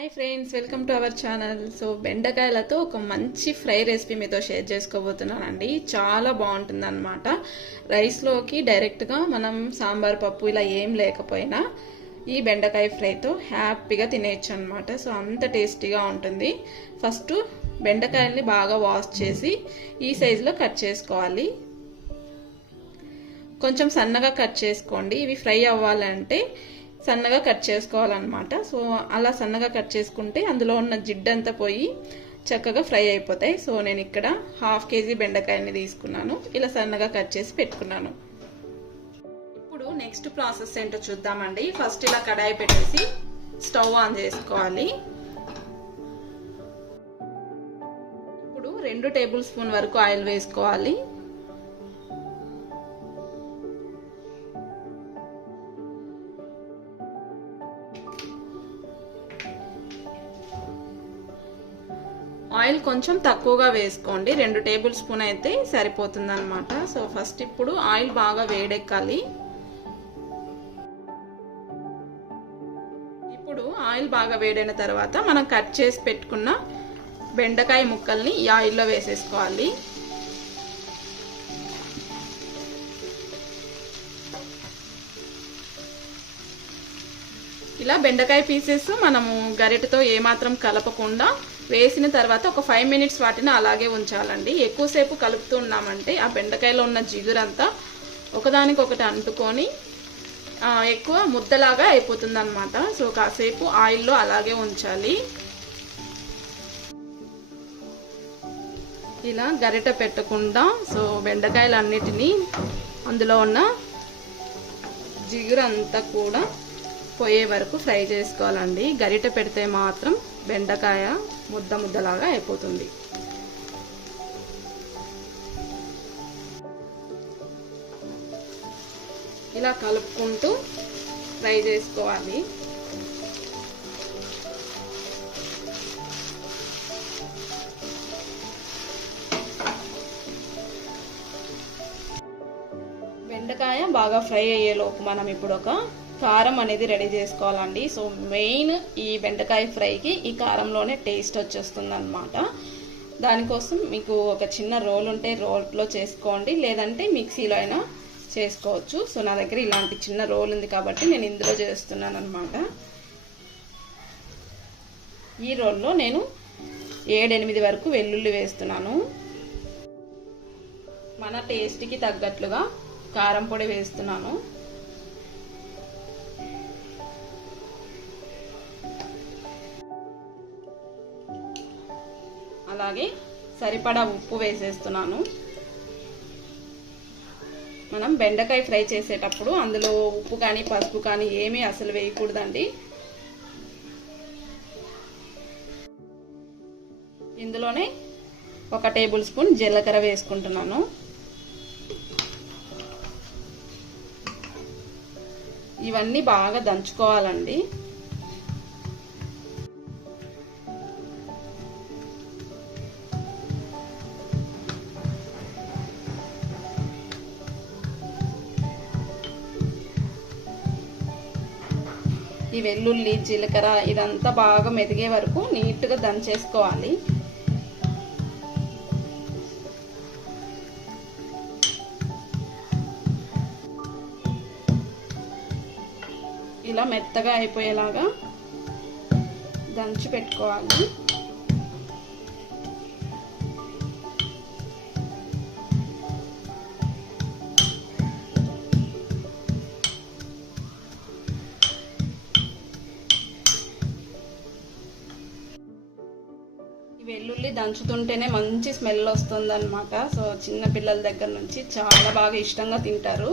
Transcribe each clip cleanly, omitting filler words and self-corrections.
Hi friends, welcome to our channel. So బెండకాయలతో ఒక మంచి ఫ్రై రెసిపీ మీతో షేర్ చేసుకోబోతున్నానండి. చాలా బాగుంటుంది అనమాట. రైస్లోకి డైరెక్ట్గా మనం సాంబార్ పప్పు ఇలా ఏం లేకపోయినా ఈ బెండకాయ ఫ్రైతో హ్యాపీగా తినేయచ్చు అనమాట. సో అంత టేస్టీగా ఉంటుంది. ఫస్ట్ బెండకాయల్ని బాగా వాష్ చేసి ఈ సైజులో కట్ చేసుకోవాలి. కొంచెం సన్నగా కట్ చేసుకోండి. ఇవి ఫ్రై అవ్వాలంటే సన్నగా కట్ చేసుకోవాలన్నమాట. సో అలా సన్నగా కట్ చేసుకుంటే అందులో ఉన్న జిడ్డంతా పోయి చక్కగా ఫ్రై అయిపోతాయి. సో నేను ఇక్కడ 1/2 kg బెండకాయని తీసుకున్నాను. ఇలా సన్నగా కట్ చేసి పెట్టుకున్నాను. ఇప్పుడు నెక్స్ట్ ప్రాసెస్ ఏంటో చూద్దామండి. ఫస్ట్ ఇలా కడాయి పెట్టేసి స్టవ్ ఆన్ చేసుకోవాలి. ఇప్పుడు 2 టేబుల్ స్పూన్ వరకు ఆయిల్ వేసుకోవాలి. ఆయిల్ కొంచెం తక్కువగా వేసుకోండి. 2 టేబుల్ స్పూన్ అయితే సరిపోతుంది అనమాట. సో ఫస్ట్ ఇప్పుడు ఆయిల్ బాగా వేడెక్కాలి. ఇప్పుడు ఆయిల్ బాగా వేడైన తర్వాత మనం కట్ చేసి పెట్టుకున్న బెండకాయ ముక్కల్ని ఈ ఆయిల్లో వేసేసుకోవాలి. ఇలా బెండకాయ పీసెస్ మనము గరిటెతో ఏమాత్రం కలపకుండా వేసిన తర్వాత ఒక 5 minutes వాటిని అలాగే ఉంచాలండి. ఎక్కువసేపు కలుపుతూ ఉన్నామంటే ఆ బెండకాయలో ఉన్న జిగురంతా ఒకదానికొకటి అంటుకొని ఎక్కువ ముద్దలాగా అయిపోతుంది అనమాట. సో కాసేపు ఆయిల్లో అలాగే ఉంచాలి. ఇలా గరిట పెట్టకుండా సో బెండకాయలన్నిటినీ అందులో ఉన్న జిగురంతా కూడా పోయే వరకు ఫ్రై చేసుకోవాలండి. గరిట పెడితే మాత్రం బెండకాయ ముద్దలాగా అయిపోతుంది. ఇలా కలుపుకుంటూ ఫ్రై చేసుకోవాలి. బెండకాయ బాగా ఫ్రై అయ్యేలోపు మనం ఇప్పుడు ఒక కారం అనేది రెడీ చేసుకోవాలండి. సో మెయిన్ ఈ బెండకాయ ఫ్రైకి ఈ కారంలోనే టేస్ట్ వచ్చేస్తుంది అనమాట. దానికోసం మీకు ఒక చిన్న రోల్ ఉంటే రోల్లో చేసుకోండి, లేదంటే మిక్సీలో అయినా చేసుకోవచ్చు. సో నా దగ్గర ఇలాంటి చిన్న రోల్ ఉంది కాబట్టి నేను ఇందులో చేస్తున్నాను అనమాట. ఈ రోల్లో నేను 7-8 వరకు వెల్లుల్లి వేస్తున్నాను. మన టేస్ట్కి తగ్గట్లుగా కారం పొడి వేస్తున్నాను. అలాగే సరిపడా ఉప్పు వేసేస్తున్నాను. మనం బెండకాయ ఫ్రై చేసేటప్పుడు అందులో ఉప్పు కానీ పసుపు కానీ ఏమీ అసలు వేయకూడదండి. ఇందులోనే 1 టేబుల్ స్పూన్ జీలకర్ర వేసుకుంటున్నాను. ఇవన్నీ బాగా దంచుకోవాలండి. ఈ వెల్లుల్లి జీలకర్ర ఇదంతా బాగా మెదిగే వరకు నీట్గా దంచేసుకోవాలి. ఇలా మెత్తగా అయిపోయేలాగా దంచి పెట్టుకోవాలి. వెల్లుల్లి దంచుతుంటేనే మంచి స్మెల్ వస్తుంది అనమాట. సో చిన్న పిల్లల దగ్గర నుంచి చాలా బాగా ఇష్టంగా తింటారు.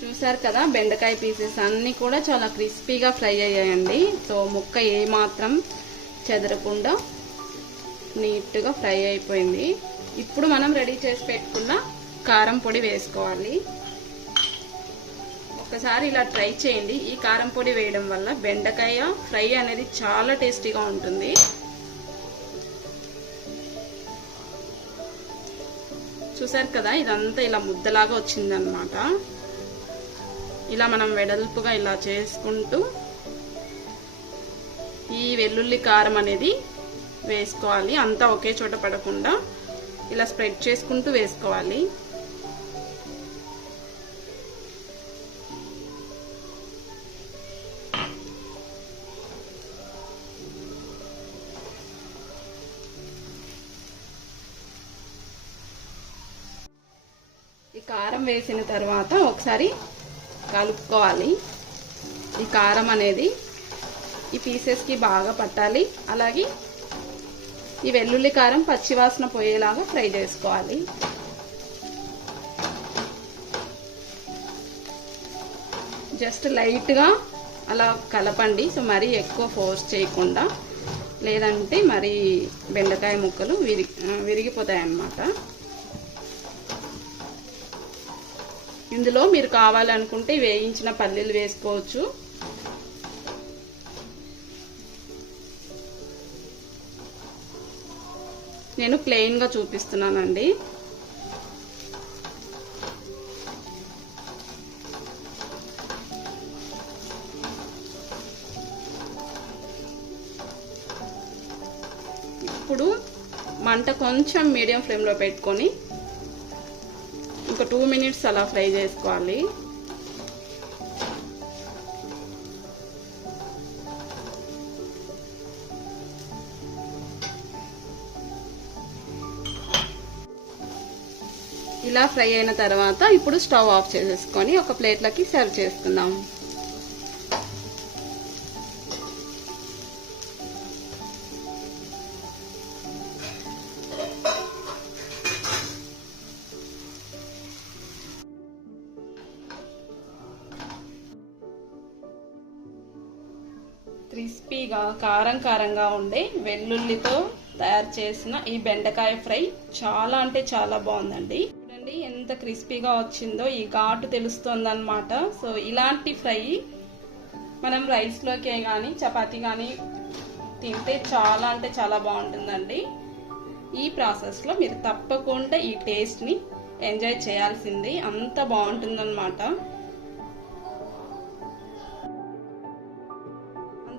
చూసారు కదా, బెండకాయ పీసెస్ అన్నీ కూడా చాలా క్రిస్పీగా ఫ్రై అయ్యాయండి. సో ముక్క ఏమాత్రం చెదరకుండా నీట్గా ఫ్రై అయిపోయింది. ఇప్పుడు మనం రెడీ చేసి పెట్టుకున్న కారం పొడి వేసుకోవాలి. ఒకసారి ఇలా ట్రై చేయండి. ఈ కారం పొడి వేయడం వల్ల బెండకాయ ఫ్రై అనేది చాలా టేస్టీగా ఉంటుంది. చూసారు కదా, ఇదంతా ఇలా ముద్దలాగా వచ్చిందనమాట. ఇలా మనం వెడల్పుగా ఇలా చేసుకుంటూ ఈ వెల్లుల్లి కారం అనేది వేసుకోవాలి. అంతా ఒకే చోట పడకుండా ఇలా స్ప్రెడ్ చేసుకుంటూ వేసుకోవాలి. ఈ కారం వేసిన తర్వాత ఒకసారి కలుపుకోవాలి. ఈ కారం అనేది ఈ పీసెస్కి బాగా పట్టాలి. అలాగే ఈ వెల్లుల్లి కారం పచ్చివాసన పోయేలాగా ఫ్రై చేసుకోవాలి. జస్ట్ లైట్గా అలా కలపండి. సో మరీ ఎక్కువ ఫోర్స్ చేయకుండా, లేదంటే మరి బెండకాయ ముక్కలు విరిగిపోతాయి అన్నమాట. ఇందులో మీరు కావాలనుకుంటే వేయించిన పల్లీలు వేసుకోవచ్చు. నేను ప్లెయిన్గా చూపిస్తున్నానండి. ఇప్పుడు మంట కొంచెం మీడియం ఫ్లేమ్లో పెట్టుకొని ఒక 2 మినిట్స్ అలా ఫ్రై చేసుకోవాలి. ఇలా ఫ్రై అయిన తర్వాత ఇప్పుడు స్టవ్ ఆఫ్ చేసేసుకొని ఒక ప్లేట్లోకి సర్వ్ చేసుకుందాం. క్రిస్పీగా కారంగా ఉండే వెల్లుల్లితో తయారు చేసిన ఈ బెండకాయ ఫ్రై చాలా అంటే చాలా బాగుందండి. చూడండి ఎంత క్రిస్పీగా వచ్చిందో, ఈ ఘాటు తెలుస్తుంది అన్నమాట. సో ఇలాంటి ఫ్రై మనం రైస్లోకే కానీ చపాతీ కానీ తింటే చాలా అంటే చాలా బాగుంటుందండి. ఈ ప్రాసెస్లో మీరు తప్పకుండా ఈ టేస్ట్ని ఎంజాయ్ చేయాల్సింది, అంత బాగుంటుందన్నమాట.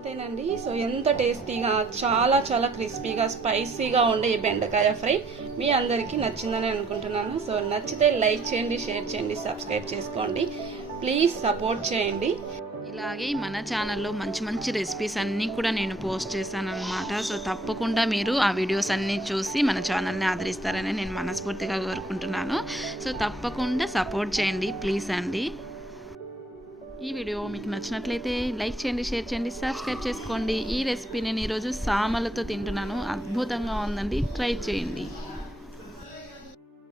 అంతేనండి. సో ఎంత టేస్టీగా, చాలా చాలా క్రిస్పీగా, స్పైసీగా ఉండే ఈ బెండకాయ ఫ్రై మీ అందరికీ నచ్చిందని అనుకుంటున్నాను. సో నచ్చితే లైక్ చేయండి, షేర్ చేయండి, సబ్స్క్రైబ్ చేసుకోండి. ప్లీజ్ సపోర్ట్ చేయండి. ఇలాగే మన ఛానల్లో మంచి మంచి రెసిపీస్ అన్నీ కూడా నేను పోస్ట్ చేశాను అనమాట. సో తప్పకుండా మీరు ఆ వీడియోస్ అన్నీ చూసి మన ఛానల్ని ఆదరిస్తారని నేను మనస్ఫూర్తిగా కోరుకుంటున్నాను. సో తప్పకుండా సపోర్ట్ చేయండి ప్లీజ్ అండి. ఈ వీడియో మీకు నచ్చినట్లయితే లైక్ చేయండి, షేర్ చేయండి, సబ్స్క్రైబ్ చేసుకోండి. ఈ రెసిపీ నేను ఈరోజు సామలతో తింటున్నాను. అద్భుతంగా ఉందండి, ట్రై చేయండి.